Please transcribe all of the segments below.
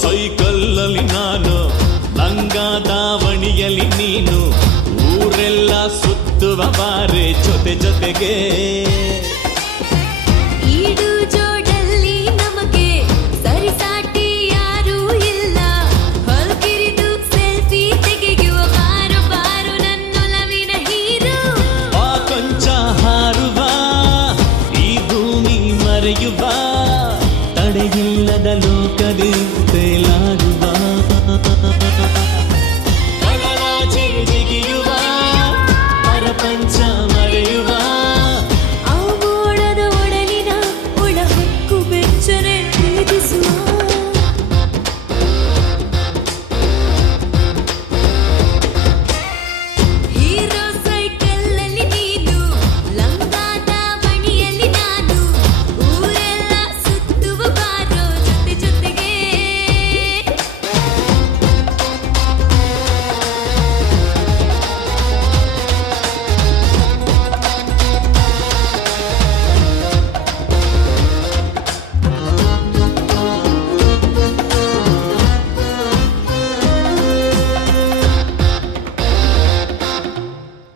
ಸೈಕಲ್ಲಲ್ಲಿ ನಾನು, ಲಂಗ ದಾವಣಿಯಲ್ಲಿ ನೀನು, ಊರೆಲ್ಲ ಸುತ್ತುವ ಬಾರೆ ಜೊತೆ ಜೊತೆಗೆ. ಈಡು ಜೋಡಲ್ಲಿ ನಮಗೆ ಸರಿಸಾಟಿ ಯಾರೂ ಇಲ್ಲ, ಹೊಲ್ಕಿರಿದು ಸೆಲ್ಫಿ ತೆಗೆಯುವ ಬಾರು ಬಾರು ನನ್ನೊಲವಿನ ಹೀರೋ. ಆ ಕೊಂಚ ಹಾರುವ ಈ ಭೂಮಿ ಮರೆಯುವ, ತಡೆಯಿಲ್ಲದ ಲೋಕದಿ ತೇಲಾಡುವ, ಕಡಲಾಚೆ ಜಿಗಿಯುವ, ಪರಪಂಚ ಮರೆಯುವ. ಆ ಮೋಡದ ಒಡಲಿನ ಒಳ ಹಕ್ಕು ಬೆಚ್ಚನೆ ಪ್ರೀತಿಸುವ. ಹೀರೋ ಸೈಕಲ್ಲಲ್ಲಿ ನೀನು, ಲಂಗಾದ ಮಣಿಯಲ್ಲಿ ನಾನು, ಊರೆಲ್ಲ ಸುತ್ತುವ ಬಾರೋ ಜೊತೆ ಜೊತೆಗೆ.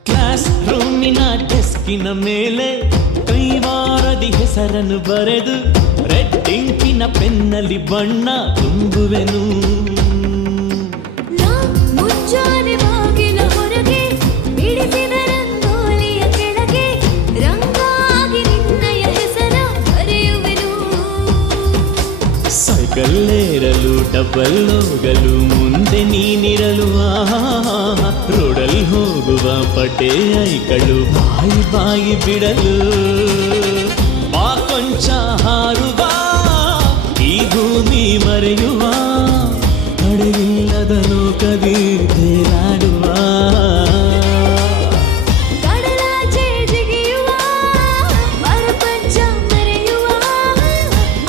ಕ್ಲಾಸ್ ರೂಮಿನ ಡೆಸ್ಕಿನ ಮೇಲೆ ಕೈವಾರದಿ ಹೆಸರನ್ನು ಬರೆದು, ರೆಡ್ ಇಂಕಿನ ಪೆನ್ನಲ್ಲಿ ಬಣ್ಣ ತುಂಬುವೆನು. ನಾ ಮುಂಜಾನೆ ಬಾಗಿಲ ಹೊರಗೆ ಬಿಡಿಸಿದ ರಂಗೋಲಿಯ ಕೆಳಗೆ, ರಂಗಾಗಿ ನಿನ್ನಯ ಹೆಸರ ಬರೆಯುವೆನು. ಸೈಕಲ್ಲೇರಲು ಡಬಲ್ ಹೋಗಲು ಮುಂದೆ ನೀನಿರಲು, ರೋಡಲ್ಲಿ ಹೋಗುವ ಪಟೆ ಐಕಳು ಬಾಯಿ ಬಾಯಿ ಬಿಡಲು. ಬಾ ಕೊಂಚ ಹಾರುವ ಈ ಭೂಮಿ ಮರೆಯುವ, ತಡೆಯಿಲ್ಲದ ಲೋಕದಿ ತೇಲಾಡುವ, ಕಡಲಾಚೆ ಜಿಗಿಯುವ, ಪರಪಂಚ ಮರೆಯುವ.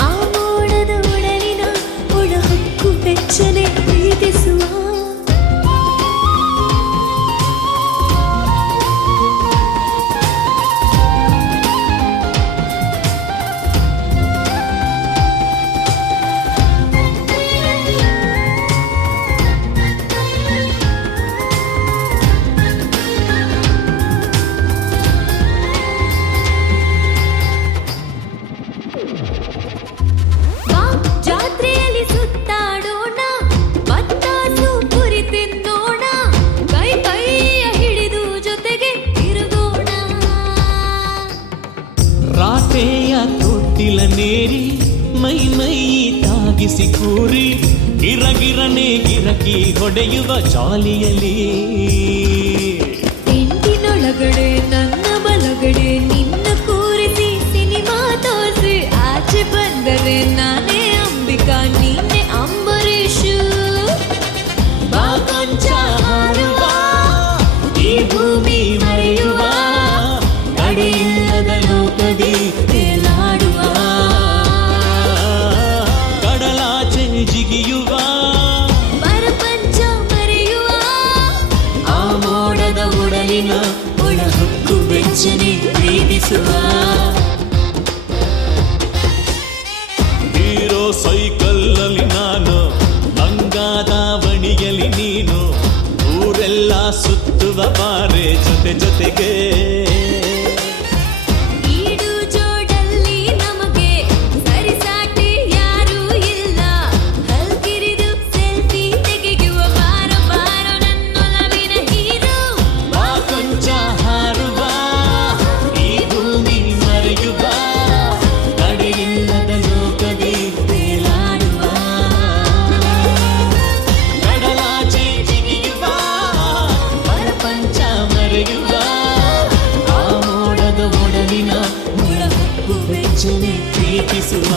ಆ ಮೋಡದ ಒಡಲಿನ ಒಳ ಹಕ್ಕು ಬೆಚ್ಚನೆ ಪ್ರೀತಿಸುವ. ಬಾ ಜಾತ್ರೆಯಲ್ಲಿ ಸುತ್ತಾಡೋಣ, ಬತ್ತಾಸು ಪುರಿ ತಿನ್ನೋಣ, ಕೈ ಕೈಯ ಹಿಡಿದು ಜೊತೆಗೆ ತಿರುಗೋಣ. ರಾತೆಯ ತೊಟ್ಟಿಲ ನೇರಿ ಮೈ ಮೈ ತಾಗಿಸಿ ಕೂರಿ, ಗಿರಗಿರನೆ ಗಿರಕಿ ಹೊಡೆಯುವ ಜಾಲಿಯಲ್ಲಿ. ಇಂಟಿನೊಳಗಡೆ ನನ್ನ ಬಲಗಡೆ ನಿನ್ನ ಕೂರಿಸಿ ಸಿನಿಮಾ ತೋರಿಸಿ, ಆಚೆ ಬಂದರೆ ನಾನೇ ಅಂಬಿಕಾ ನೀನೆ ಅಂಬರೀಷು. ಬಾ ಕೊಂಚ ಹಾರುವ ಈ ಭೂಮಿ ಮರೆಯುವ, ತಡೆಯಿಲ್ಲದ ಲೋಕದಿ ತೇಲಾಡುವ, ಕಡಲಾಚೆ ಜಿಗಿಯುವ, ಪರಪಂಚ ಮರೆಯುವ. ಆ ಮೋಡದ ಒಡಲಿನ ಒಳ ಹಕ್ಕು ಬೆಚ್ಚನೆ ಪ್ರೀತಿಸುವ. ಹೀರೋ ಸೈಕಲ್ಲಲ್ಲಿ ನಾನು, ಲಂಗಾದಾವಣಿಯಲ್ಲಿ ನೀನು, ಊರೆಲ್ಲ ಸುತ್ತುವ ಬಾರೆ ಜೊತೆ ಜೊತೆಗೆ. ಈಡು ಜೋಡಲ್ಲಿ ನಮಗೆ ಸರಿಸಾಟಿ ಯಾರೂ ಇಲ್ಲ, ಹಲ್ಕಿರಿದು ಸೆಲ್ಫಿ ತೆಗೆಯುವ ಬಾರೋ ಬಾರೋ ನನ್ನೊಲವಿನ ಹೀರೋ. ಬಾ ಕೊಂಚ ಹಾರುವ ಈ ಭೂಮಿ ಮರೆಯುವ, ತಡೆಯಿಲ್ಲದ ಲೋಕದಿ ತೇಲಾಡುವ, ಕಡಲಾಚೆ ಜಿಗಿಯುವ, ಪರಪಂಚ ಮರೆಯುವ. ಆ ಮೋಡದ ಒಡಲಿನ ಒಳ ಹಕ್ಕು ಬೆಚ್ಚನೆ ಪ್ರೀತಿಸುವ.